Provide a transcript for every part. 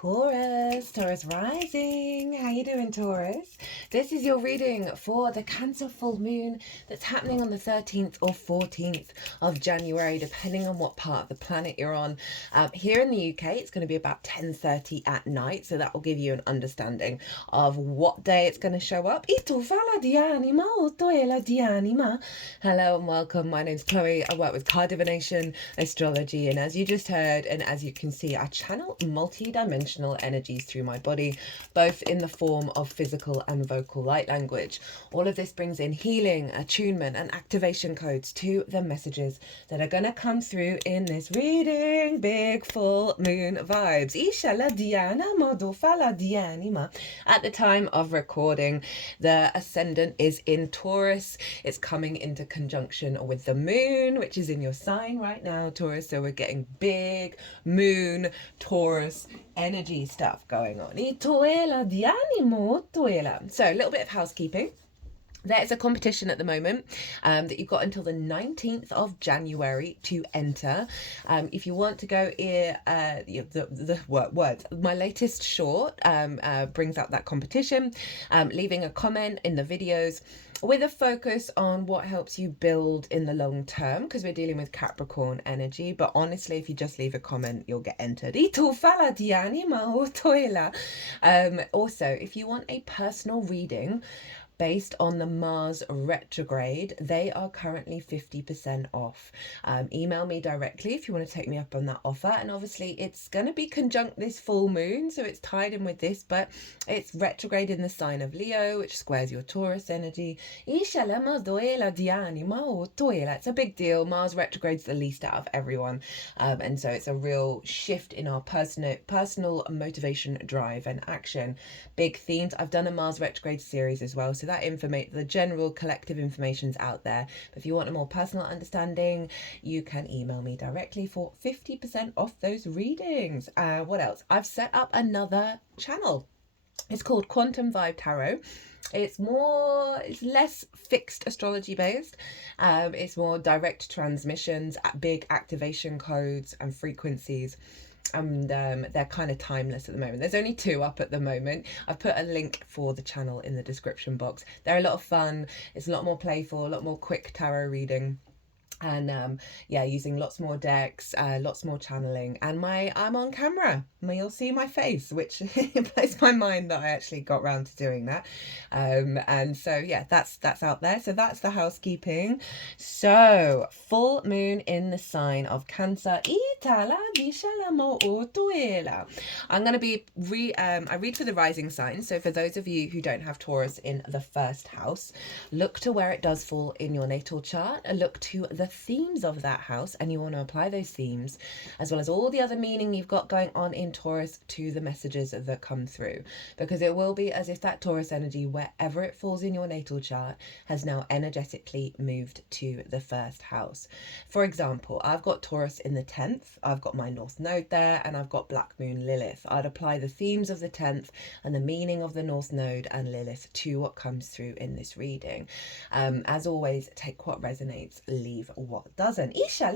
Taurus rising. How you doing, Taurus? This is your reading for the Cancer full moon that's happening on the 13th or 14th of January, depending on what part of the planet you're on. Here in the UK, it's going to be about 10:30 at night, so that will give you an understanding of what day it's going to show up. Hello and welcome. My name's Chloe. I work with card divination, astrology, and as you just heard, and as you can see, I channel multi-dimensional energies through my body, both in the form of physical and vocal light language. All of this brings in healing, attunement, and activation codes to the messages that are going to come through in this reading. Big full moon vibes. At the time of recording, the ascendant is in Taurus. It's coming into conjunction with the moon, which is in your sign right now, Taurus. So we're getting big moon Taurus energy stuff going on. So a little bit of housekeeping. There's a competition at the moment that you've got until the 19th of January to enter. If you want to go here, my latest short brings up that competition, leaving a comment in the videos with a focus on what helps you build in the long term, because we're dealing with Capricorn energy. But honestly, if you just leave a comment, you'll get entered. Also, if you want a personal reading based on the Mars retrograde, they are currently 50% off. Email me directly if you want to take me up on that offer. And obviously it's going to be conjunct this full moon, so it's tied in with this, but it's retrograde in the sign of Leo, which squares your Taurus energy. It's a big deal. Mars retrograde's the least out of everyone. And so it's a real shift in our personal motivation, drive, and action. Big themes. I've done a Mars retrograde series as well, so that the general collective information's out there. But if you want a more personal understanding, you can email me directly for 50% off those readings. What else? I've set up another channel. It's called Quantum Vibe Tarot. It's less fixed astrology based. It's more direct transmissions, big activation codes and frequencies. And they're kind of timeless at the moment. There's only 2 up at the moment. I've put a link for the channel in the description box. They're a lot of fun. It's a lot more playful, a lot more quick tarot reading. And using lots more decks, lots more channeling, and I'm on camera. You'll see my face, which blows my mind that I actually got round to doing that. And so yeah, that's out there. So that's the housekeeping. So full moon in the sign of Cancer. I'm going to be I read for the rising sign. So for those of you who don't have Taurus in the first house, look to where it does fall in your natal chart, and look to the themes of that house, and you want to apply those themes as well as all the other meaning you've got going on in Taurus to the messages that come through, because it will be as if that Taurus energy, wherever it falls in your natal chart, has now energetically moved to the first house. For example, I've got Taurus in the 10th, I've got my North Node there, and I've got Black Moon Lilith. I'd apply the themes of the 10th and the meaning of the North Node and Lilith to what comes through in this reading. As always, take what resonates, leave what doesn't. So I'm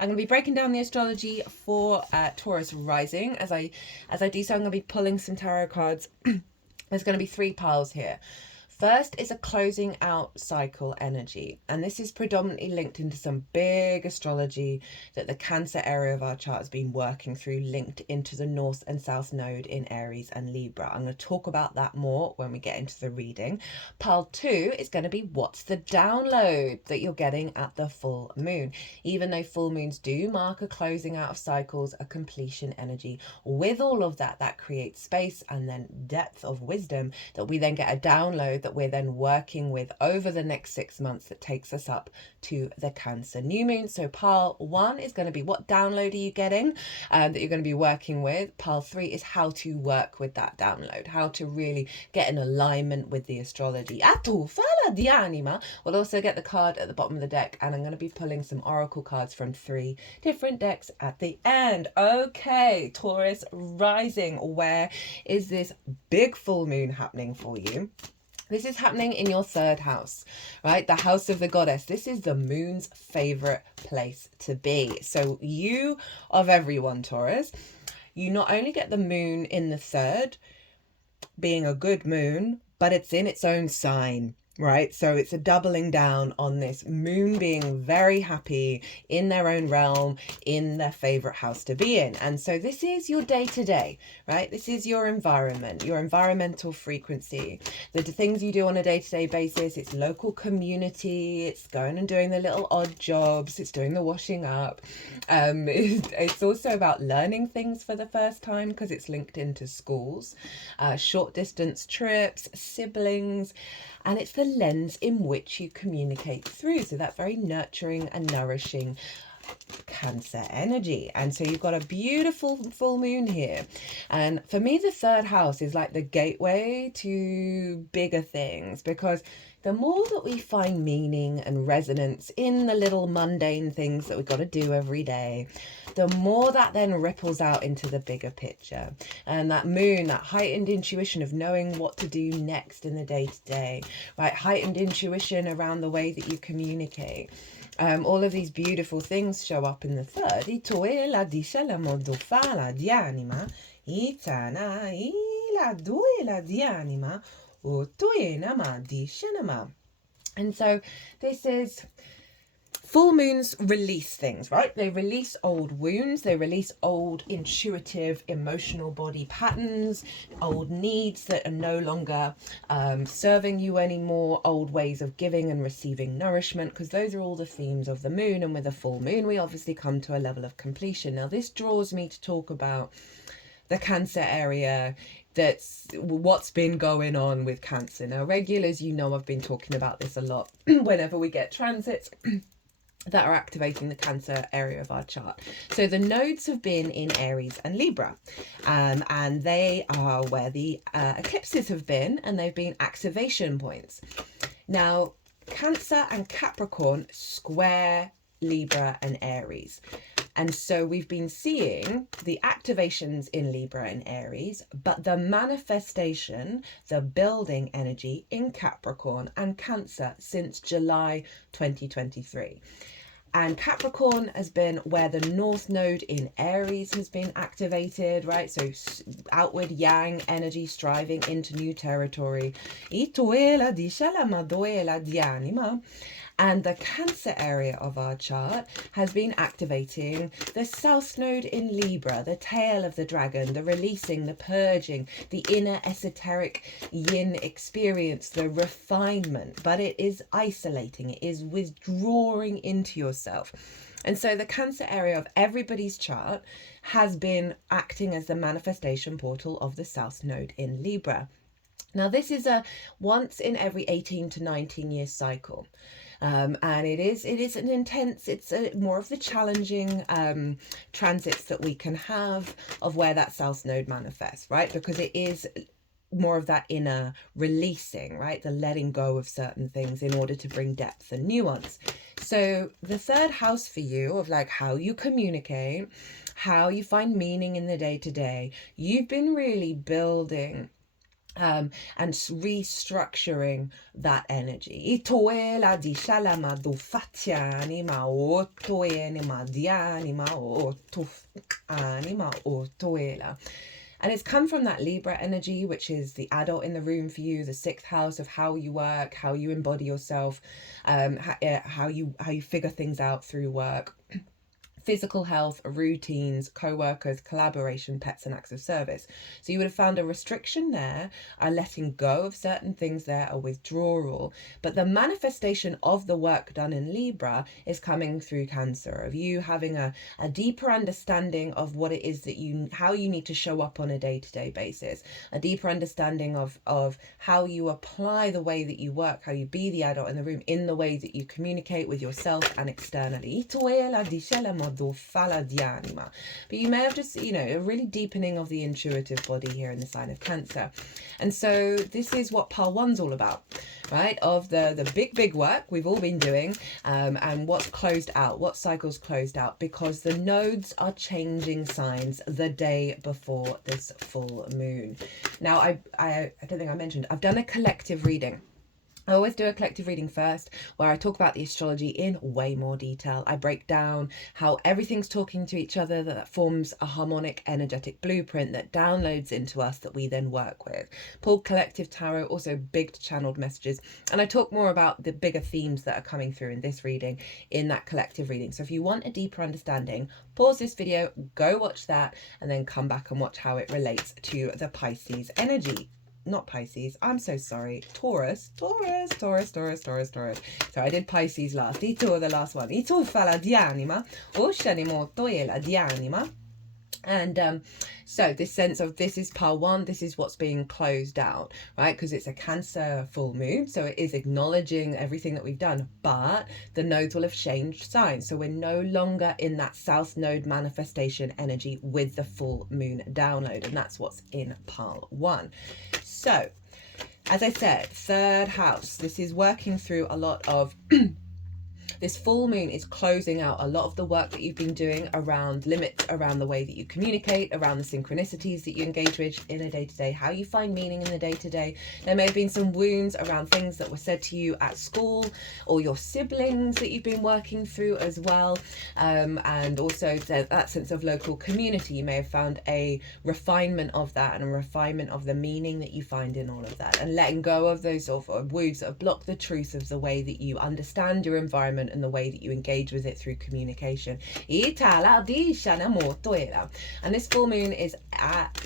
going to be breaking down the astrology for Taurus rising. As I do so, I'm going to be pulling some tarot cards. There's going to be 3 piles here. First is a closing out cycle energy, and this is predominantly linked into some big astrology that the Cancer area of our chart has been working through, linked into the North and South Node in Aries and Libra. I'm going to talk about that more when we get into the reading. Pile 2 is going to be what's the download that you're getting at the full moon. Even though full moons do mark a closing out of cycles, a completion energy, with all of that creates space and then depth of wisdom that we then get a download that we're then working with over the next 6 months that takes us up to the Cancer new moon. So pile 1 is going to be what download are you getting that you're going to be working with. Pile 3 is how to work with that download, how to really get in alignment with the astrology. We'll also get the card at the bottom of the deck, and I'm going to be pulling some oracle cards from 3 different decks at the end. Okay, Taurus rising, where is this big full moon happening for you? This is happening in your third house, right? The house of the goddess. This is the moon's favorite place to be. So you, of everyone, Taurus, you not only get the moon in the third, being a good moon, but it's in its own sign, right? So it's a doubling down on this moon being very happy in their own realm, in their favorite house to be in. And so this is your day to day, right? This is your environment, your environmental frequency, the things you do on a day to day basis. It's local community, it's going and doing the little odd jobs, it's doing the washing up. It's also about learning things for the first time because it's linked into schools, short distance trips, siblings, and it's the lens in which you communicate through. So that very nurturing and nourishing Cancer energy. And so you've got a beautiful full moon here. And for me, the third house is like the gateway to bigger things, because the more that we find meaning and resonance in the little mundane things that we've got to do every day, the more that then ripples out into the bigger picture. And that moon, that heightened intuition of knowing what to do next in the day to day, right? Heightened intuition around the way that you communicate. All of these beautiful things show up in the third. And so this is, full moons release things, right? They release old wounds, they release old intuitive emotional body patterns, old needs that are no longer serving you anymore, old ways of giving and receiving nourishment, because those are all the themes of the moon. And with a full moon, we obviously come to a level of completion. Now, this draws me to talk about the Cancer area. That's what's been going on with Cancer. Now, regulars, you know I've been talking about this a lot whenever we get transits that are activating the Cancer area of our chart. So the nodes have been in Aries and Libra, and they are where the eclipses have been, and they've been activation points. Now, Cancer and Capricorn square Libra and Aries. And so we've been seeing the activations in Libra and Aries, but the manifestation, the building energy in Capricorn and Cancer since July 2023. And Capricorn has been where the North Node in Aries has been activated, right? So outward yang energy, striving into new territory. And the Cancer area of our chart has been activating the South Node in Libra, the tail of the dragon, the releasing, the purging, the inner esoteric yin experience, the refinement. But it is isolating, it is withdrawing into yourself. And so the Cancer area of everybody's chart has been acting as the manifestation portal of the South Node in Libra. Now, this is a once in every 18 to 19 year cycle. And it is an intense, it's more of the challenging transits that we can have of where that South Node manifests, right? Because it is more of that inner releasing, right? The letting go of certain things in order to bring depth and nuance. So the third house for you of like how you communicate, how you find meaning in the day to day, you've been really building and restructuring that energy. And it's come from that Libra energy, which is the adult in the room for you, the sixth house of how you work, how you embody yourself, how you figure things out through work. Physical health, routines, co-workers, collaboration, pets and acts of service. So you would have found a restriction there, a letting go of certain things there, a withdrawal. But the manifestation of the work done in Libra is coming through Cancer, of you having a deeper understanding of what it is that how you need to show up on a day-to-day basis, a deeper understanding of how you apply the way that you work, how you be the adult in the room in the way that you communicate with yourself and externally. modo fala di anima. But you may have just, a really deepening of the intuitive body here in the sign of Cancer. And so this is what pile one's all about, right? Of the big work we've all been doing, and what's closed out, what cycle's closed out, because the nodes are changing signs the day before this full moon. Now, I don't think I mentioned, I've done a collective reading. I always do a collective reading first where I talk about the astrology in way more detail. I break down how everything's talking to each other, that forms a harmonic energetic blueprint that downloads into us that we then work with. Pulled collective tarot, also big channeled messages. And I talk more about the bigger themes that are coming through in this reading, in that collective reading. So if you want a deeper understanding, pause this video, go watch that, and then come back and watch how it relates to the Pisces energy. Not Pisces, I'm so sorry, Taurus. So I did Pisces last, ito the last one. Ito fala di anima, o shanimoto e la di anima. And so this sense of this is pile one, this is what's being closed out, right? Because it's a Cancer full moon, so it is acknowledging everything that we've done, but the nodes will have changed signs. So we're no longer in that south node manifestation energy with the full moon download, and that's what's in pile one. So, as I said, third house, this is working through a lot of this full moon is closing out a lot of the work that you've been doing around limits, around the way that you communicate, around the synchronicities that you engage with in a day-to-day, how you find meaning in the day-to-day. There may have been some wounds around things that were said to you at school or your siblings that you've been working through as well. And also that sense of local community. You may have found a refinement of that and a refinement of the meaning that you find in all of that, and letting go of those sort of wounds that have blocked the truth of the way that you understand your environment and the way that you engage with it through communication. And this full moon is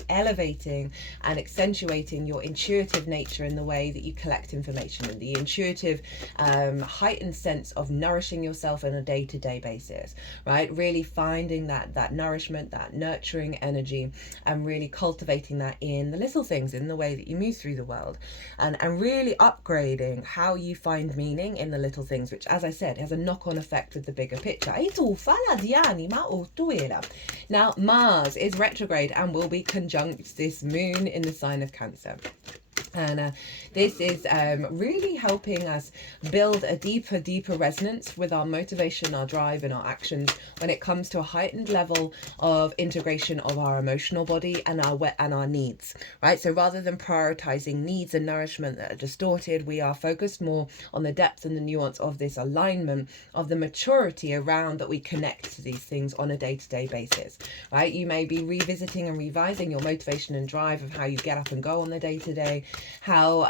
elevating and accentuating your intuitive nature in the way that you collect information, and the intuitive heightened sense of nourishing yourself on a day-to-day basis, right? Really finding that nourishment, that nurturing energy, and really cultivating that in the little things, in the way that you move through the world, and really upgrading how you find meaning in the little things, which, as I said, has a knock-on effect with the bigger picture. Now, Mars is retrograde and will be conjunct this moon in the sign of Cancer. And this is really helping us build a deeper resonance with our motivation, our drive, and our actions when it comes to a heightened level of integration of our emotional body and our needs, right? So rather than prioritizing needs and nourishment that are distorted, we are focused more on the depth and the nuance of this alignment, of the maturity around that we connect to these things on a day-to-day basis, right? You may be revisiting and revising your motivation and drive of how you get up and go on the day-to-day, how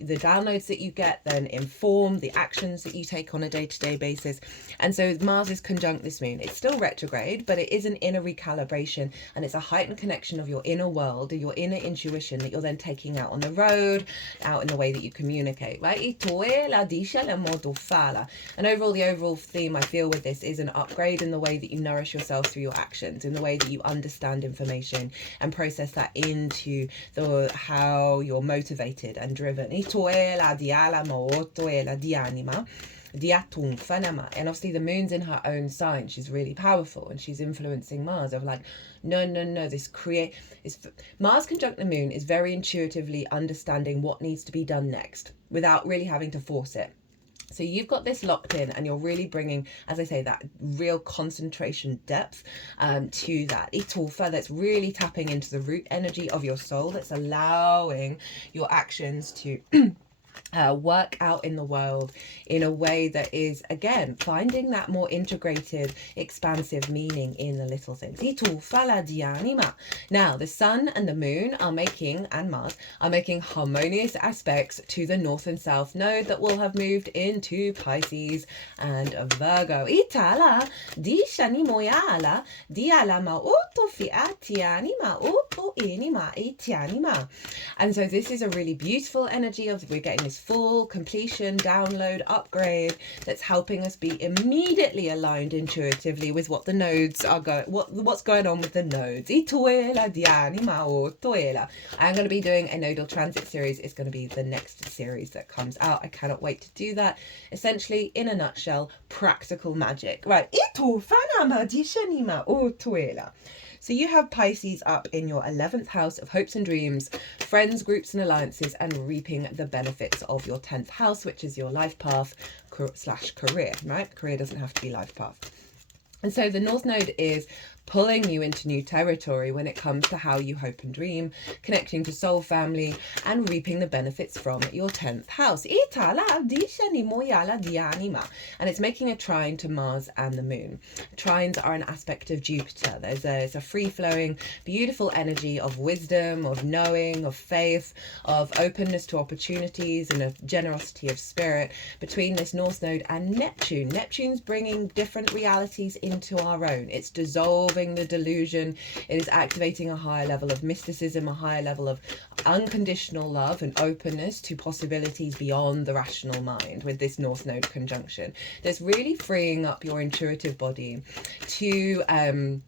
the downloads that you get then inform the actions that you take on a day-to-day basis. And so Mars is conjunct this moon. It's still retrograde, but it is an inner recalibration, and it's a heightened connection of your inner world, your inner intuition that you're then taking out on the road, out in the way that you communicate, right? And overall, the overall theme I feel with this is an upgrade in the way that you nourish yourself through your actions, in the way that you understand information and process that into how you're motivated and driven. And obviously the moon's in her own sign. She's really powerful and she's influencing Mars of like, no, Mars conjunct the moon is very intuitively understanding what needs to be done next without really having to force it. So you've got this locked in and you're really bringing, as I say, that real concentration depth to that. Itufa, that's really tapping into the root energy of your soul, that's allowing your actions to work out in the world in a way that is, again, finding that more integrated, expansive meaning in the little things. Now, the sun and the moon are making, and Mars, are making harmonious aspects to the north and south node that will have moved into Pisces and Virgo. Itala, di shani moyala, di alama uto fiatiani ma And so this is a really beautiful energy of we're getting this full completion, download, upgrade that's helping us be immediately aligned intuitively with what the nodes are going, what's going on with the nodes. I'm going to be doing a nodal transit series. It's going to be the next series that comes out. I cannot wait to do that. Essentially, in a nutshell, practical magic. Right. So you have Pisces up in your 11th house of hopes and dreams, friends, groups and alliances, and reaping the benefits of your 10th house, which is your life path / career, right? Career doesn't have to be life path. And so the North Node is pulling you into new territory when it comes to how you hope and dream, connecting to soul family, and reaping the benefits from your 10th house. And it's making a trine to Mars and the Moon. Trines are an aspect of Jupiter. There's a free-flowing, beautiful energy of wisdom, of knowing, of faith, of openness to opportunities, and of generosity of spirit between this North Node and Neptune. Neptune's bringing different realities into our own. It's dissolving the delusion. It is activating a higher level of mysticism, a higher level of unconditional love and openness to possibilities beyond the rational mind with this North Node conjunction. That's really freeing up your intuitive body to and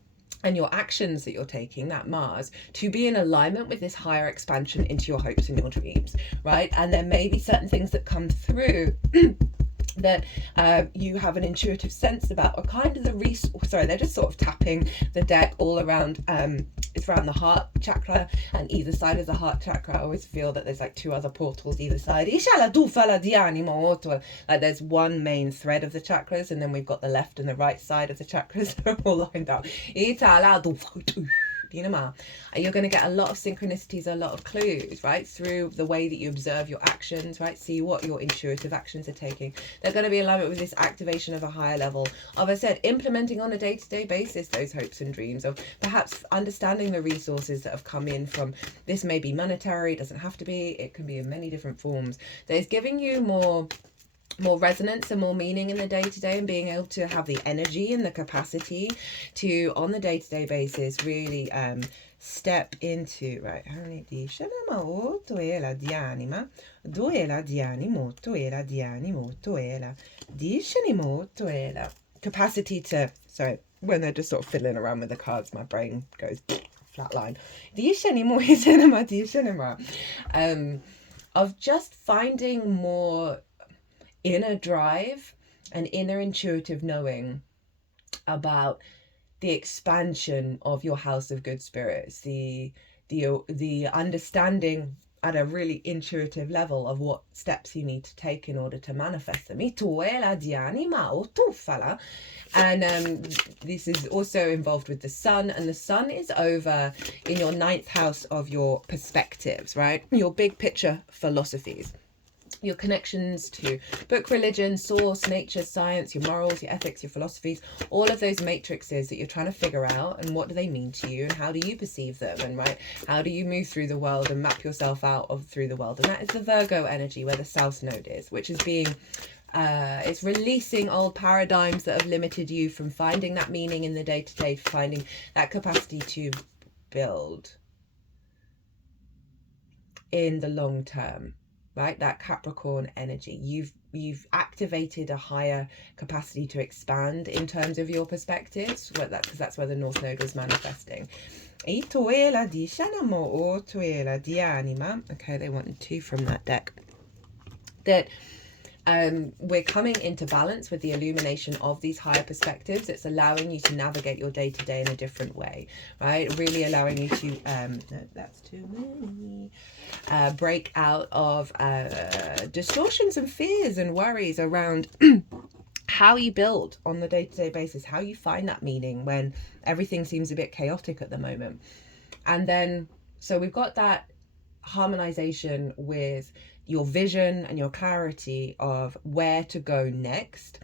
your actions that you're taking, that Mars, to be in alignment with this higher expansion into your hopes and your dreams, right? And there may be certain things that come through that you have an intuitive sense about, or kind of they're just sort of tapping the deck all around. It's around the heart chakra, and either side of the heart chakra I always feel that there's like two other portals either side. Like there's one main thread of the chakras, and then we've got the left and the right side of the chakras all lined up. You're going to get a lot of synchronicities, a lot of clues, right, through the way that you observe your actions, right? See what your intuitive actions are taking. They're going to be in alignment with this activation of a higher level of, I said, implementing on a day-to-day basis those hopes and dreams, of perhaps understanding the resources that have come in from, this may be monetary, it doesn't have to be, it can be in many different forms. That is giving you more resonance and more meaning in the day-to-day, and being able to have the energy and the capacity to, on the day-to-day basis, really step into, right, capacity to, sorry, when they're just sort of fiddling around with the cards, my brain goes flatline. Of just finding more inner drive and inner intuitive knowing about the expansion of your house of good spirits, the understanding at a really intuitive level of what steps you need to take in order to manifest them. And this is also involved with the sun, and the sun is over in your 9th house of your perspectives, right? Your big picture philosophies, your connections to book, religion, source, nature, science, your morals, your ethics, your philosophies, all of those matrices that you're trying to figure out, and what do they mean to you, and how do you perceive them, and right, how do you move through the world and map yourself out through the world. And that is the Virgo energy, where the South Node is, which is being it's releasing old paradigms that have limited you from finding that meaning in the day-to-day, finding that capacity to build in the long term. Right, that Capricorn energy, you've activated a higher capacity to expand in terms of your perspectives, because that's where the North Node was manifesting. Okay, they wanted 2 from that deck. That we're coming into balance with the illumination of these higher perspectives. It's allowing you to navigate your day-to-day in a different way, right? Really allowing you to no, that's too many. Break out of distortions and fears and worries around how you build on the day-to-day basis, how you find that meaning when everything seems a bit chaotic at the moment. And then, so we've got that harmonization with your vision and your clarity of where to go next,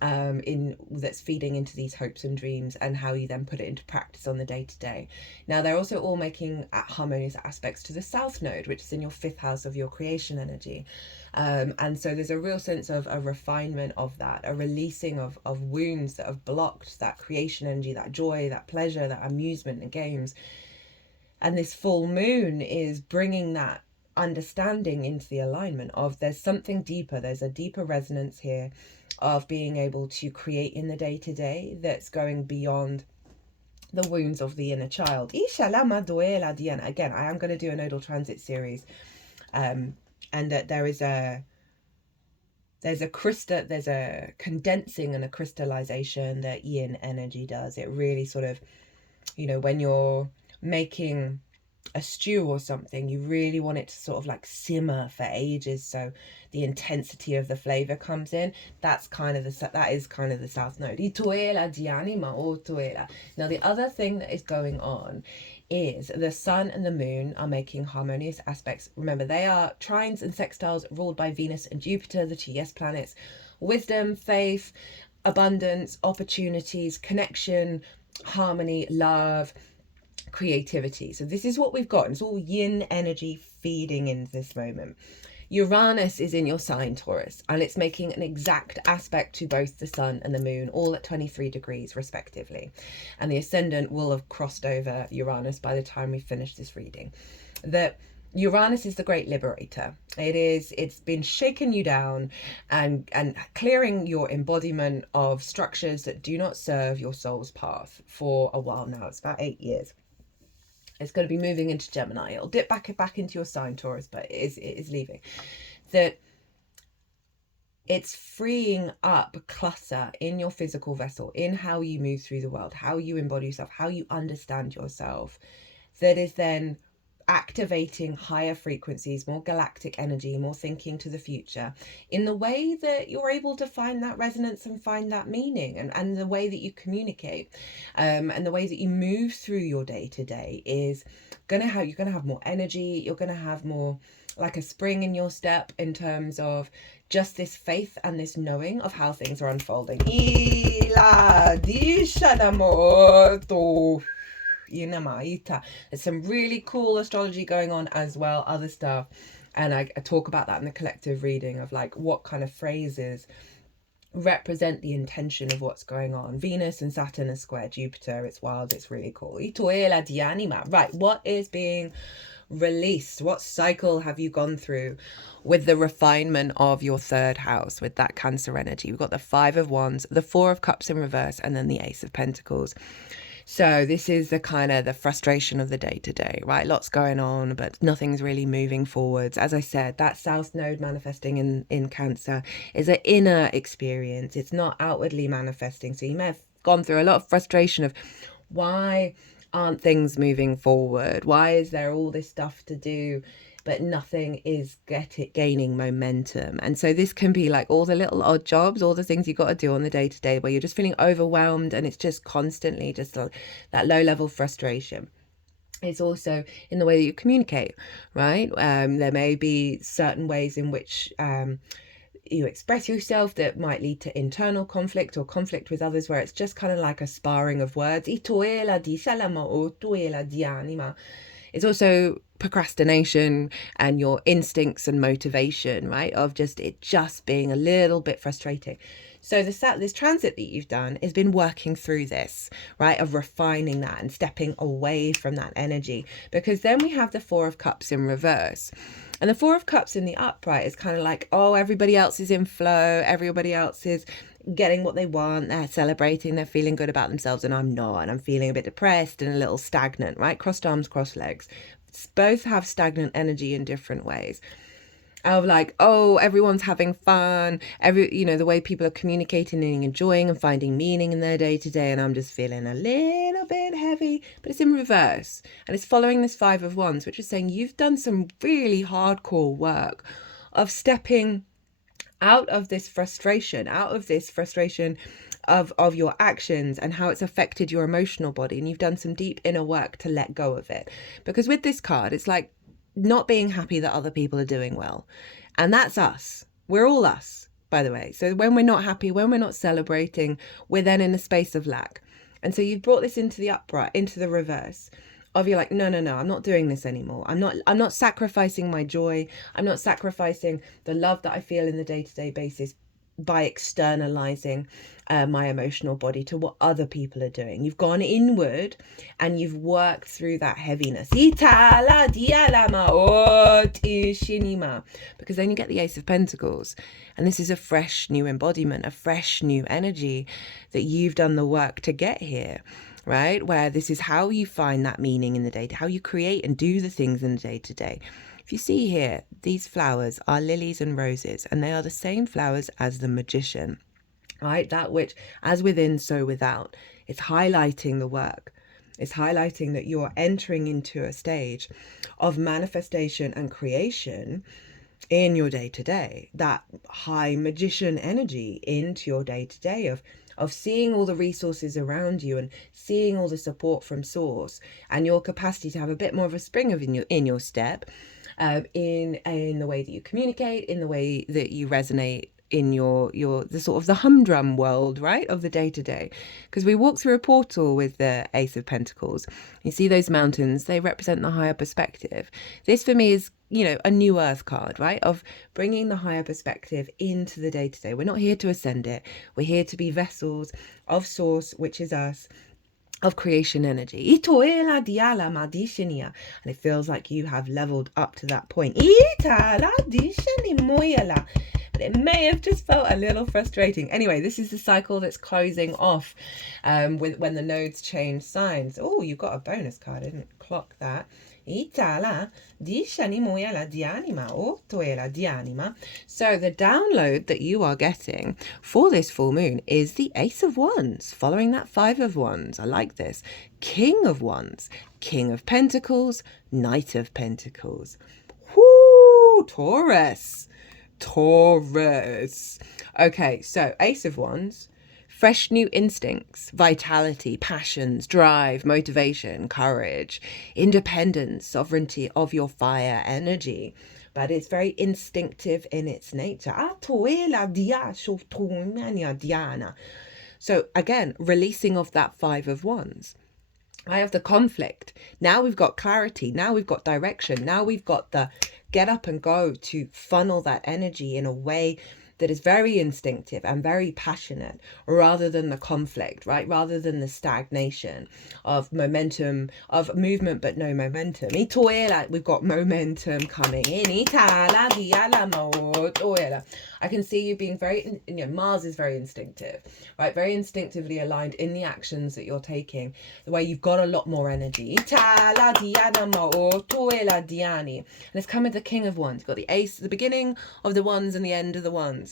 that's feeding into these hopes and dreams, and how you then put it into practice on the day-to-day. Now, they're also all making harmonious aspects to the South Node, which is in your 5th house of your creation energy. And so there's a real sense of a refinement of that, a releasing of wounds that have blocked that creation energy, that joy, that pleasure, that amusement and games. And this full moon is bringing that understanding into the alignment of there's something deeper, there's a deeper resonance here of being able to create in the day-to-day that's going beyond the wounds of the inner child. Again, I am going to do a nodal transit series, and that there's a condensing and a crystallization that yin energy does. It really sort of, when you're making a stew or something, you really want it to sort of like simmer for ages, so the intensity of the flavor comes in. That is kind of the south node. Now the other thing that is going on is the sun and the moon are making harmonious aspects. Remember, they are trines and sextiles ruled by Venus and Jupiter, the two yes planets. Wisdom, faith, abundance, opportunities, connection, harmony, love, creativity. So this is what we've got. It's all yin energy feeding into this moment. Uranus is in your sign, Taurus, and it's making an exact aspect to both the sun and the moon, all at 23 degrees respectively. And the ascendant will have crossed over Uranus by the time we finish this reading. That Uranus is the great liberator. It's been shaking you down and clearing your embodiment of structures that do not serve your soul's path for a while now. It's about 8 years. It's going to be moving into Gemini. It'll dip back into your sign, Taurus, but it is leaving. That it's freeing up clutter in your physical vessel, in how you move through the world, how you embody yourself, how you understand yourself. That is then activating higher frequencies, more galactic energy, more thinking to the future, in the way that you're able to find that resonance and find that meaning, and the way that you communicate, and the way that you move through your day-to-day is you're gonna have more energy. You're gonna have more like a spring in your step in terms of just this faith and this knowing of how things are unfolding. There's some really cool astrology going on as well, other stuff, and I talk about that in the collective reading of like what kind of phrases represent the intention of what's going on. Venus and Saturn are square Jupiter. It's wild. It's really cool. Right, what is being released? What cycle have you gone through with the refinement of your third house, with that Cancer energy? We've got the 5 of Wands, the 4 of Cups in reverse, and then the Ace of Pentacles. So this is the frustration of the day-to-day, right? Lots going on, but nothing's really moving forwards. As I said, that South Node manifesting in Cancer is an inner experience. It's not outwardly manifesting. So you may have gone through a lot of frustration of why aren't things moving forward? Why is there all this stuff to do, but nothing is gaining momentum? And so this can be like all the little odd jobs, all the things you got to do on the day-to-day where you're just feeling overwhelmed, and it's just constantly just that low-level frustration. It's also in the way that you communicate, right? There may be certain ways in which you express yourself that might lead to internal conflict or conflict with others, where it's just kind of like a sparring of words. It's also procrastination and your instincts and motivation, right? Of it just being a little bit frustrating. So this transit that you've done has been working through this, right? Of refining that and stepping away from that energy. Because then we have the 4 of Cups in reverse. And the 4 of Cups in the upright is kind of like, oh, everybody else is in flow. Everybody else is getting what they want. They're celebrating. They're feeling good about themselves. And I'm not. And I'm feeling a bit depressed and a little stagnant, right? Crossed arms, crossed legs. Both have stagnant energy in different ways. Of like, oh, everyone's having fun. The way people are communicating and enjoying and finding meaning in their day-to-day. And I'm just feeling a little bit heavy, but it's in reverse. And it's following this 5 of Wands, which is saying you've done some really hardcore work of stepping out of this frustration of your actions and how it's affected your emotional body. And you've done some deep inner work to let go of it. Because with this card, it's like not being happy that other people are doing well. And that's us. We're all us, by the way. So when we're not happy, when we're not celebrating, we're then in a space of lack. And so you've brought this into the upright, into the reverse of you're like, no, I'm not doing this anymore. I'm not sacrificing my joy. I'm not sacrificing the love that I feel in the day-to-day basis by externalizing my emotional body to what other people are doing. You've gone inward and you've worked through that heaviness. Because then you get the Ace of Pentacles. And this is a fresh new embodiment, a fresh new energy that you've done the work to get here, right? Where this is how you find that meaning in the day, how you create and do the things in the day to day. If you see here, these flowers are lilies and roses, and they are the same flowers as the magician, right? That which, as within, so without. It's highlighting the work. It's highlighting that you're entering into a stage of manifestation and creation in your day-to-day, that high magician energy into your day-to-day of seeing all the resources around you and seeing all the support from source, and your capacity to have a bit more of a spring in your step, in the way that you communicate, in the way that you resonate in the sort of the humdrum world, right, of the day-to-day. Because we walk through a portal with the Ace of Pentacles. You see those mountains, they represent the higher perspective. This for me is, a new earth card, right, of bringing the higher perspective into the day-to-day. We're not here to ascend it. We're here to be vessels of source, which is us, of creation energy. And it feels like you have leveled up to that point. But it may have just felt a little frustrating. Anyway, this is the cycle that's closing off with when the nodes change signs. Oh, you got a bonus card. I didn't clock that. So the download that you are getting for this full moon is the Ace of Wands, following that Five of Wands. I like this. King of Wands, King of Pentacles, Knight of Pentacles. Whoo, Taurus. Okay, so Ace of Wands, fresh new instincts, vitality, passions, drive, motivation, courage, independence, sovereignty of your fire energy. But it's very instinctive in its nature. So again, releasing of that Five of Wands. I have the conflict. Now we've got clarity. Now we've got direction. Now we've got the get up and go to funnel that energy in a way that is very instinctive and very passionate, rather than the conflict, right? Rather than the stagnation of momentum, of movement, but no momentum. We've got momentum coming in. I can see you being very, Mars is very instinctive, right? Very instinctively aligned in the actions that you're taking, the way you've got a lot more energy. And it's come with the King of Wands. You've got the Ace, the beginning of the Wands and the end of the Wands.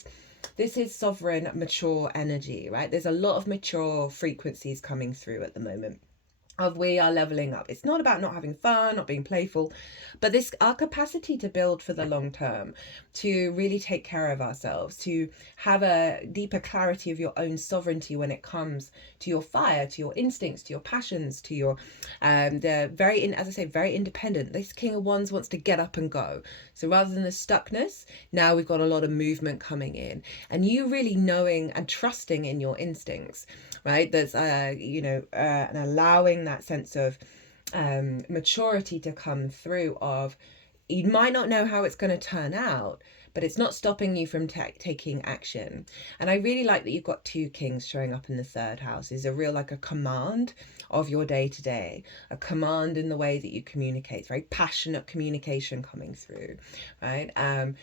This is sovereign, mature energy, right? There's a lot of mature frequencies coming through at the moment. We are leveling up. It's not about not having fun, not being playful, but our capacity to build for the long term, to really take care of ourselves, to have a deeper clarity of your own sovereignty when it comes to your fire, to your instincts, to your passions, to your very independent. This King of Wands wants to get up and go. So rather than the stuckness, now we've got a lot of movement coming in, and you really knowing and trusting in your instincts, right? There's and allowing that sense of maturity to come through. Of you might not know how it's going to turn out, but it's not stopping you from taking action. And I really like that you've got two kings showing up in the third house. Is a real a command of your day to day, a command in the way that you communicate. Very passionate communication coming through, right? And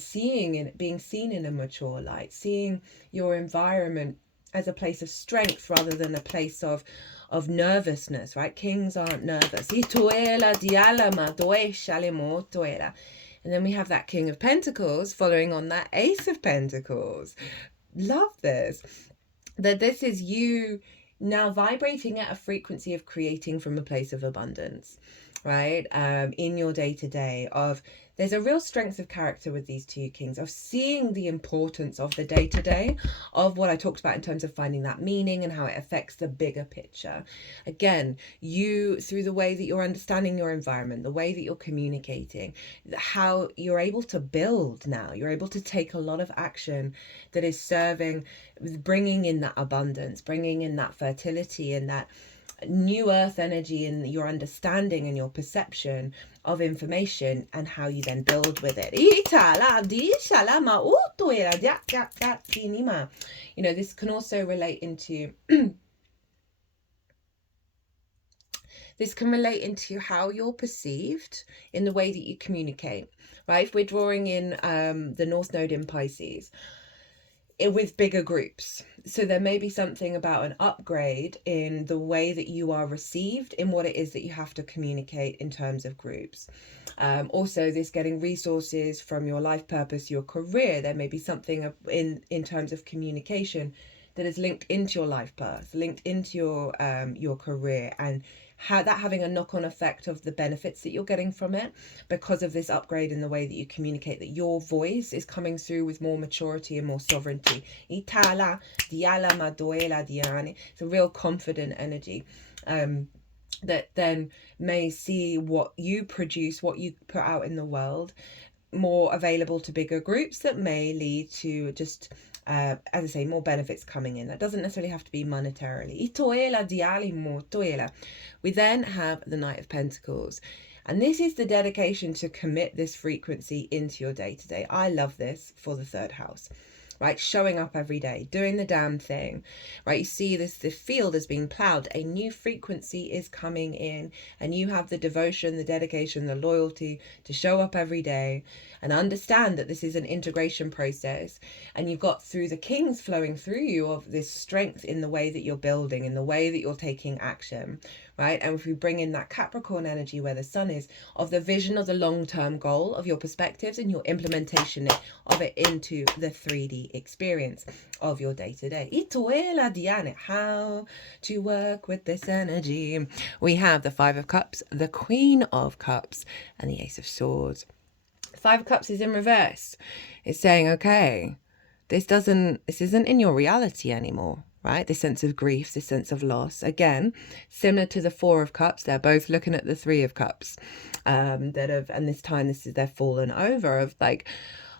seeing and being seen in a mature light, seeing your environment as a place of strength rather than a place of nervousness, right? Kings aren't nervous. And then we have that King of Pentacles following on that Ace of Pentacles. Love this. That this is you now vibrating at a frequency of creating from a place of abundance, right? In your day-to-day of, there's a real strength of character with these two kings, of seeing the importance of the day-to-day, of what I talked about in terms of finding that meaning and how it affects the bigger picture. Again, you, through the way that you're understanding your environment, the way that you're communicating, how you're able to build now, you're able to take a lot of action that is serving, bringing in that abundance, bringing in that fertility and that new earth energy in your understanding and your perception of information, and how you then build with it. You know, this can also relate into this can relate into how you're perceived in the way that you communicate, right? If we're drawing in the North Node in Pisces, with bigger groups. So there may be something about an upgrade in the way that you are received in what it is that you have to communicate in terms of groups. Also, this getting resources from your life purpose, your career. There may be something in terms of communication that is linked into your life path, linked into your career, and how that having a knock-on effect of the benefits that you're getting from it because of this upgrade in the way that you communicate, that your voice is coming through with more maturity and more sovereignty. It's a real confident energy that then may see what you produce, what you put out in the world, more available to bigger groups, that may lead to just as I say, more benefits coming in. That doesn't necessarily have to be monetarily. We then have the Knight of Pentacles. And this is the dedication to commit this frequency into your day-to-day. I love this for the third house, right? Showing up every day, doing the damn thing, right? You see this, the field is being plowed. A new frequency is coming in, and you have the devotion, the dedication, the loyalty to show up every day and understand that this is an integration process. And you've got through the kings flowing through you of this strength in the way that you're building, in the way that you're taking action, right? And if we bring in that Capricorn energy where the sun is, of the vision of the long-term goal of your perspectives and your implementation of it into the 3D experience of your day-to-day. How to work with this energy. We have the Five of Cups, the Queen of Cups, and the Ace of Swords. Five of Cups is in reverse. It's saying, okay, this isn't in your reality anymore, right? This sense of grief, this sense of loss. Again, similar to the Four of Cups, they're both looking at the Three of Cups, and this time they're fallen over of like,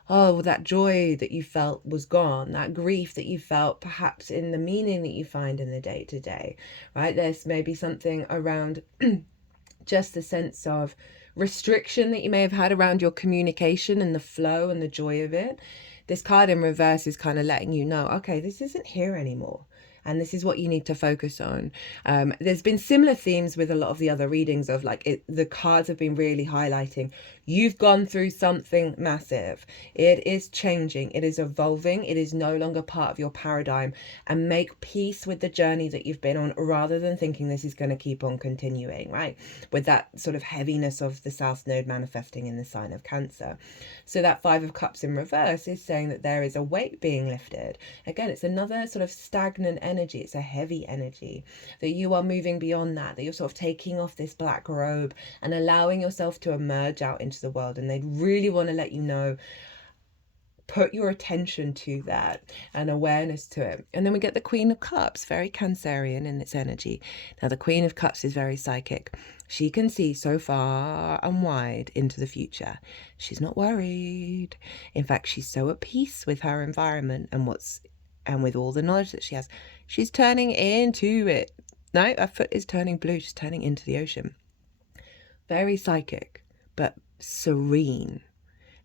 oh, that joy that you felt was gone, that grief that you felt perhaps in the meaning that you find in the day-to-day, right? There's maybe something around just the sense of restriction that you may have had around your communication and the flow and the joy of it. This card in reverse is kind of letting you know, okay, this isn't here anymore. And this is what you need to focus on. There's been similar themes with a lot of the other readings of like the cards have been really highlighting. You've gone through something massive. It is changing. It is evolving. It is no longer part of your paradigm. And make peace with the journey that you've been on rather than thinking this is going to keep on continuing, right? With that sort of heaviness of the South Node manifesting in the sign of Cancer. So that Five of Cups in reverse is saying that there is a weight being lifted. Again, it's another sort of stagnant energy. It's a heavy energy, that you are moving beyond that you're sort of taking off this black robe and allowing yourself to emerge out into the world. And they really want to let you know, put your attention to that and awareness to it. And then we get the Queen of Cups, very Cancerian in its energy. Now the Queen of Cups is very psychic. She can see so far and wide into the future. She's not worried. In fact, she's so at peace with her environment and with all the knowledge that she has. She's turning into it. No, her foot is turning blue. She's turning into the ocean. Very psychic, but serene.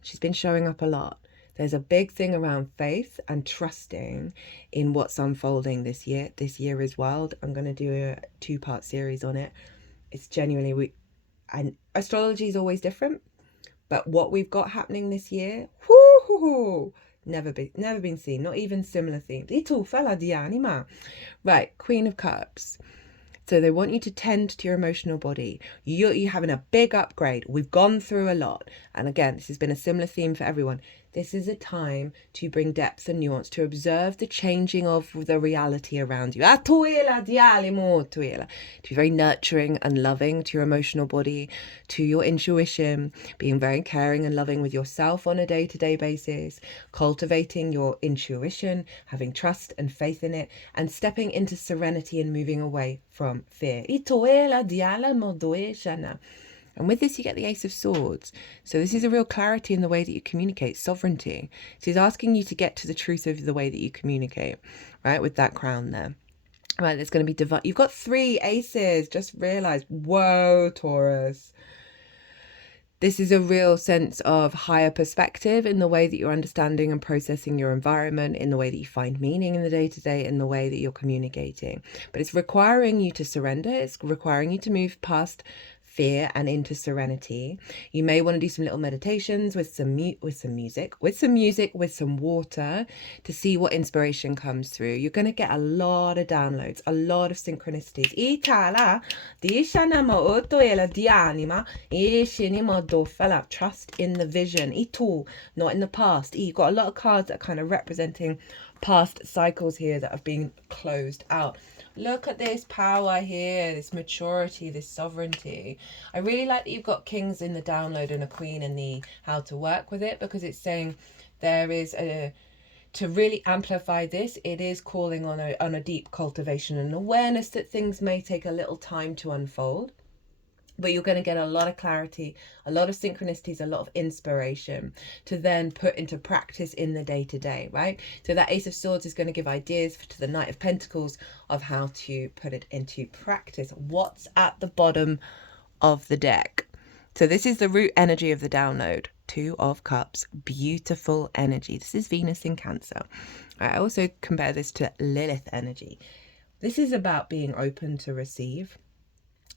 She's been showing up a lot. There's a big thing around faith and trusting in what's unfolding this year. This year is wild. I'm going to do a 2-part series on it. It's genuinely, and astrology is always different, but what we've got happening this year, whoo, never been seen. Not even similar themes. Right, Queen of Cups. So they want you to tend to your emotional body. You're having a big upgrade. We've gone through a lot. And again, this has been a similar theme for everyone. This is a time to bring depth and nuance, to observe the changing of the reality around you. To be very nurturing and loving to your emotional body, to your intuition, being very caring and loving with yourself on a day-to-day basis, cultivating your intuition, having trust and faith in it, and stepping into serenity and moving away from fear. And with this, you get the Ace of Swords. So this is a real clarity in the way that you communicate, sovereignty. So he's asking you to get to the truth of the way that you communicate, right, with that crown there. Right, there's going to be divine. You've got 3 aces. Just realized. Whoa, Taurus. This is a real sense of higher perspective in the way that you're understanding and processing your environment, in the way that you find meaning in the day-to-day, in the way that you're communicating. But it's requiring you to surrender. It's requiring you to move past fear and into serenity. You may want to do some little meditations with some music, with some water, to see what inspiration comes through. You're going to get a lot of downloads, a lot of synchronicities. Trust in the vision. Not in the past. You've got a lot of cards that are kind of representing past cycles here that have been closed out. Look at this power here, this maturity, this sovereignty. I really like that you've got kings in the download and a queen in the how to work with it, because it's saying there is a, to really amplify this, it is calling on a deep cultivation and awareness that things may take a little time to unfold. But you're going to get a lot of clarity, a lot of synchronicities, a lot of inspiration to then put into practice in the day-to-day, right? So that Ace of Swords is going to give ideas to the Knight of Pentacles of how to put it into practice. What's at the bottom of the deck? So this is the root energy of the download. 2 of Cups. Beautiful energy. This is Venus in Cancer. I also compare this to Lilith energy. This is about being open to receive.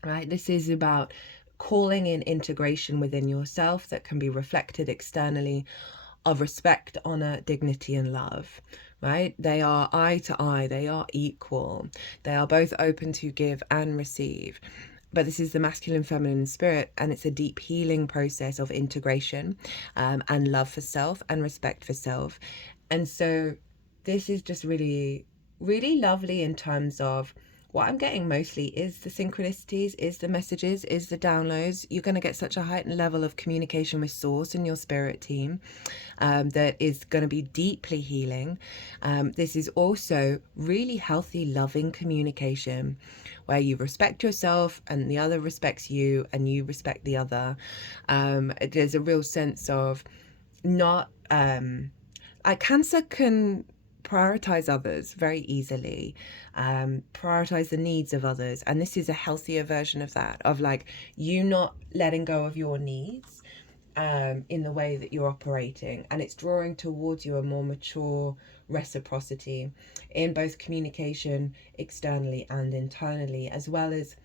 Right, this is about calling in integration within yourself that can be reflected externally, of respect, honor, dignity, and love. Right, they are eye to eye, they are equal, they are both open to give and receive. But this is the masculine, feminine spirit, and it's a deep healing process of integration and love for self and respect for self. And so this is just really, really lovely in terms of what I'm getting mostly is the synchronicities, is the messages, is the downloads. You're going to get such a heightened level of communication with Source and your spirit team that is going to be deeply healing. This is also really healthy, loving communication where you respect yourself and the other respects you and you respect the other. There's a real sense of not... Cancer can prioritize others very easily, prioritize the needs of others, and this is a healthier version of that, of like you not letting go of your needs in the way that you're operating, and it's drawing towards you a more mature reciprocity in both communication externally and internally, as well as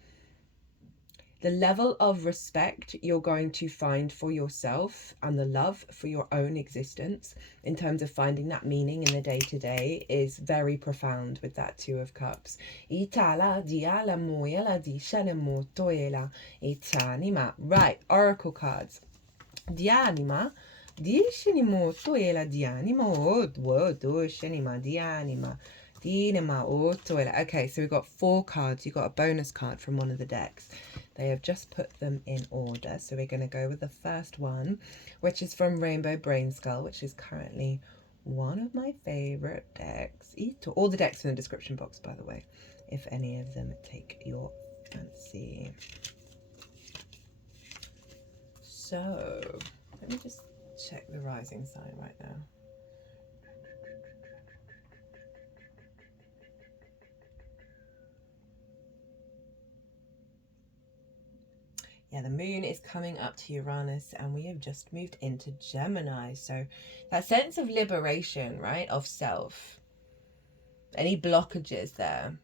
the level of respect you're going to find for yourself and the love for your own existence in terms of finding that meaning in the day-to-day is very profound with that 2 of Cups. Right, oracle cards. Dianima. Okay, so we've got 4 cards. You've got a bonus card from one of the decks. They have just put them in order. So we're going to go with the first one, which is from Rainbow Brainskull, which is currently one of my favorite decks. All the decks in the description box, by the way, if any of them take your fancy. So let me just check the rising sign right now. Yeah, the moon is coming up to Uranus and we have just moved into Gemini. So that sense of liberation, right, of self. Any blockages there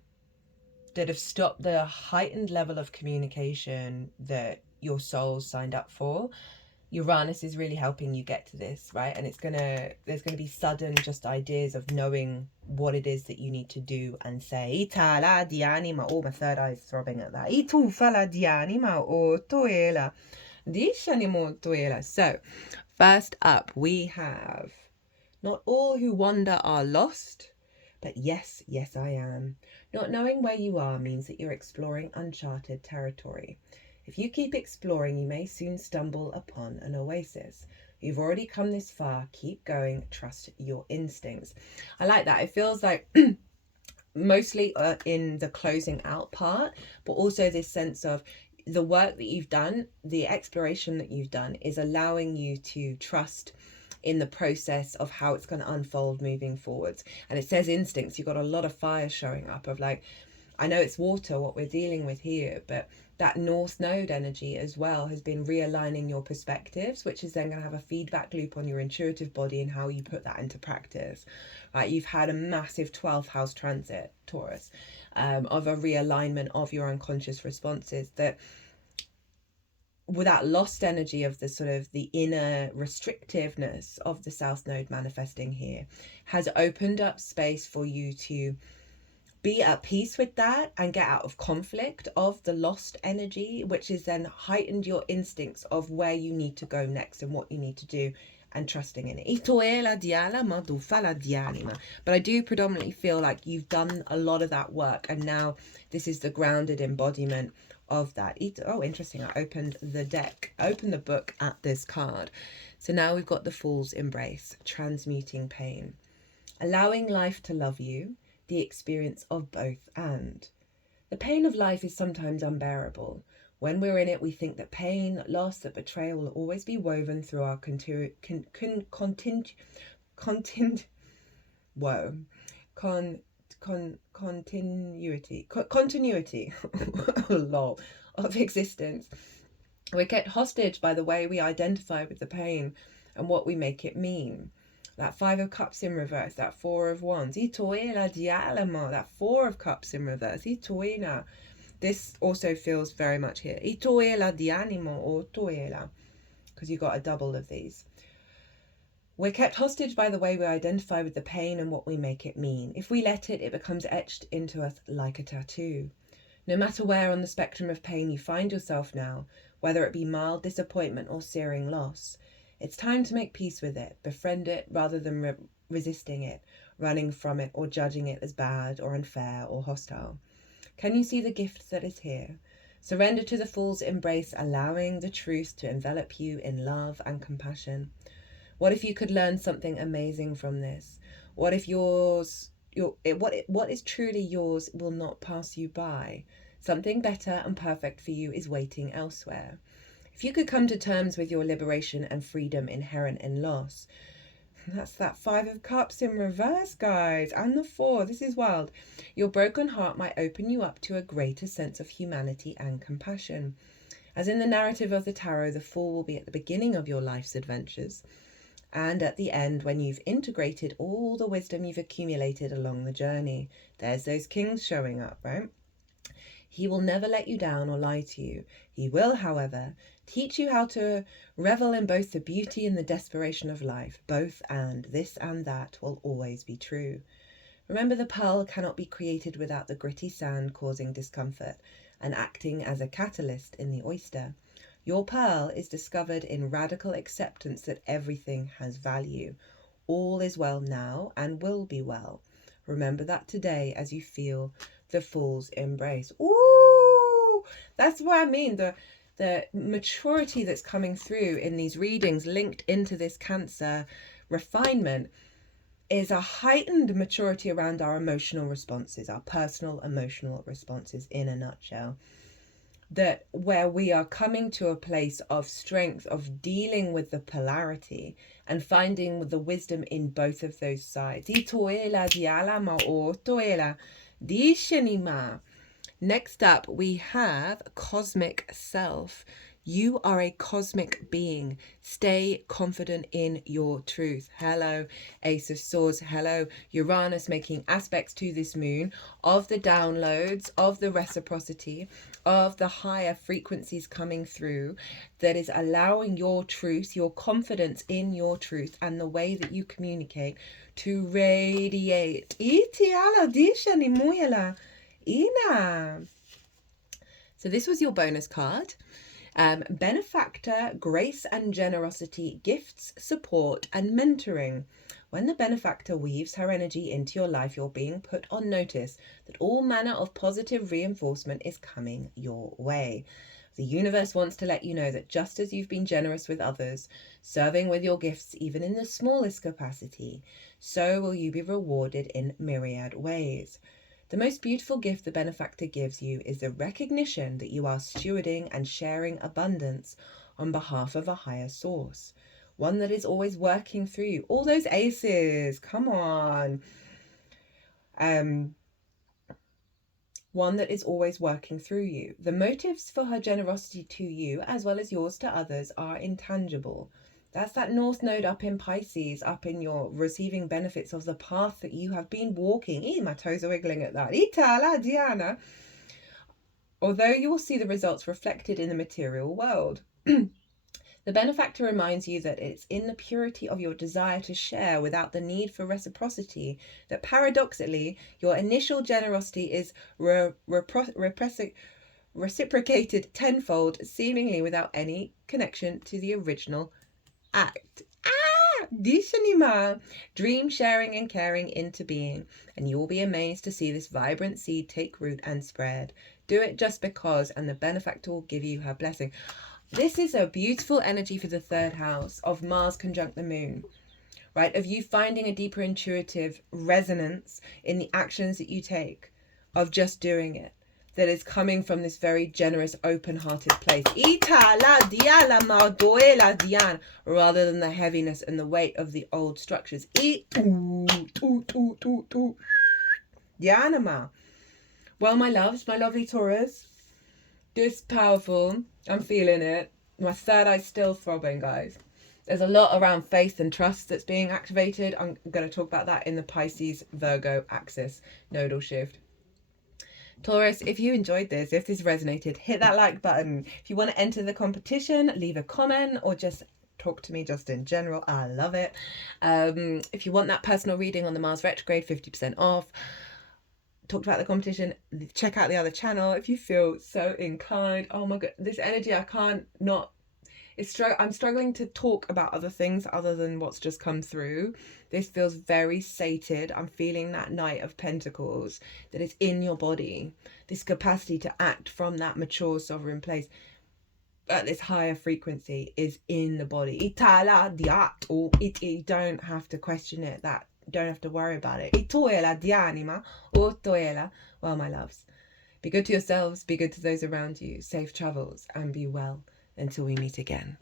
that have stopped the heightened level of communication that your soul signed up for. Uranus is really helping you get to this, right? And there's gonna be sudden just ideas of knowing what it is that you need to do and say. Oh, my third eye is throbbing at that. So, first up, we have, not all who wander are lost, but yes, yes I am. Not knowing where you are means that you're exploring uncharted territory. If you keep exploring, you may soon stumble upon an oasis. You've already come this far. Keep going. Trust your instincts. I like that. It feels like mostly in the closing out part, but also this sense of the work that you've done, the exploration that you've done is allowing you to trust in the process of how it's going to unfold moving forwards. And it says instincts. You've got a lot of fire showing up of like, I know it's water, what we're dealing with here, but that North Node energy as well has been realigning your perspectives, which is then going to have a feedback loop on your intuitive body and how you put that into practice. Right, you've had a massive 12th house transit, Taurus, of a realignment of your unconscious responses that, with that lost energy of the sort of the inner restrictiveness of the South Node manifesting here, has opened up space for you to be at peace with that and get out of conflict of the lost energy, which has then heightened your instincts of where you need to go next and what you need to do, and trusting in it. But I do predominantly feel like you've done a lot of that work, and now this is the grounded embodiment of that. Oh, interesting. I opened the book at this card. So now we've got the Fool's Embrace, transmuting pain, allowing life to love you, the experience of both and. The pain of life is sometimes unbearable. When we're in it, we think that pain, that loss, that betrayal will always be woven through our continuity. Lol, of existence. We're kept hostage by the way we identify with the pain and what we make it mean. That 5 of Cups in reverse, that 4 of Wands, that 4 of Cups in reverse, this also feels very much here, because you got a double of these. We're kept hostage by the way we identify with the pain and what we make it mean. If we let it, it becomes etched into us like a tattoo. No matter where on the spectrum of pain you find yourself now, whether it be mild disappointment or searing loss, it's time to make peace with it, befriend it rather than resisting it, running from it or judging it as bad or unfair or hostile. Can you see the gift that is here? Surrender to the Fool's Embrace, allowing the truth to envelop you in love and compassion. What if you could learn something amazing from this? What if what is truly yours will not pass you by? Something better and perfect for you is waiting elsewhere. If you could come to terms with your liberation and freedom inherent in loss, that's that 5 of Cups in reverse, guys, and the 4. This is wild. Your broken heart might open you up to a greater sense of humanity and compassion. As in the narrative of the tarot, the Fool will be at the beginning of your life's adventures, and at the end, when you've integrated all the wisdom you've accumulated along the journey. There's those kings showing up, right? He will never let you down or lie to you. He will, however, teach you how to revel in both the beauty and the desperation of life. Both and, this and that will always be true. Remember, the pearl cannot be created without the gritty sand causing discomfort and acting as a catalyst in the oyster. Your pearl is discovered in radical acceptance that everything has value. All is well now and will be well. Remember that today as you feel the Fool's Embrace. Ooh, that's what I mean. The maturity that's coming through in these readings linked into this Cancer refinement is a heightened maturity around our emotional responses, our personal emotional responses in a nutshell. That where we are coming to a place of strength, of dealing with the polarity and finding the wisdom in both of those sides. Next up, we have Cosmic Self. You are a cosmic being. Stay confident in your truth. Hello, Ace of Swords. Hello, Uranus making aspects to this moon of the downloads, of the reciprocity, of the higher frequencies coming through that is allowing your truth, your confidence in your truth and the way that you communicate to radiate. So this was your bonus card. Benefactor, grace and generosity, gifts, support and mentoring. When the benefactor weaves her energy into your life, you're being put on notice that all manner of positive reinforcement is coming your way. The universe wants to let you know that just as you've been generous with others, serving with your gifts even in the smallest capacity, so will you be rewarded in myriad ways. The most beautiful gift the benefactor gives you is the recognition that you are stewarding and sharing abundance on behalf of a higher source, one that is always working through you. All those aces, come on. one that is always working through you. The motives for her generosity to you, as well as yours to others, are intangible. That's that North Node up in Pisces, up in your receiving benefits of the path that you have been walking. My toes are wiggling at that. Itala, Diana. Although you will see the results reflected in the material world. The benefactor reminds you that it's in the purity of your desire to share without the need for reciprocity that paradoxically your initial generosity is reciprocated tenfold, seemingly without any connection to the original act. Dishanima! Dream sharing and caring into being, and you will be amazed to see this vibrant seed take root and spread. Do it just because, and the benefactor will give you her blessing. This is a beautiful energy for the third house of Mars conjunct the moon, right? Of you finding a deeper intuitive resonance in the actions that you take, of just doing it, that is coming from this very generous, open-hearted place. Rather than the heaviness and the weight of the old structures. Well, my loves, my lovely Taurus, this powerful. I'm feeling it. My third eye's still throbbing, guys. There's a lot around faith and trust that's being activated. I'm going to talk about that in the Pisces Virgo axis nodal shift. Taurus, if you enjoyed this, if this resonated, hit that like button. If you want to enter the competition, leave a comment or just talk to me just in general. I love it. If you want that personal reading on the Mars retrograde, 50% off. Talked about the competition, check out the other channel if you feel so inclined. Oh my god, this energy, I can't not, I'm struggling to talk about other things other than what's just come through. This feels very sated. I'm feeling that Knight of Pentacles, that it's in your body, this capacity to act from that mature sovereign place at this higher frequency is in the body. You don't have to question it, that don't have to worry about it. Well, my loves, be good to yourselves, be good to those around you, safe travels, and be well until we meet again.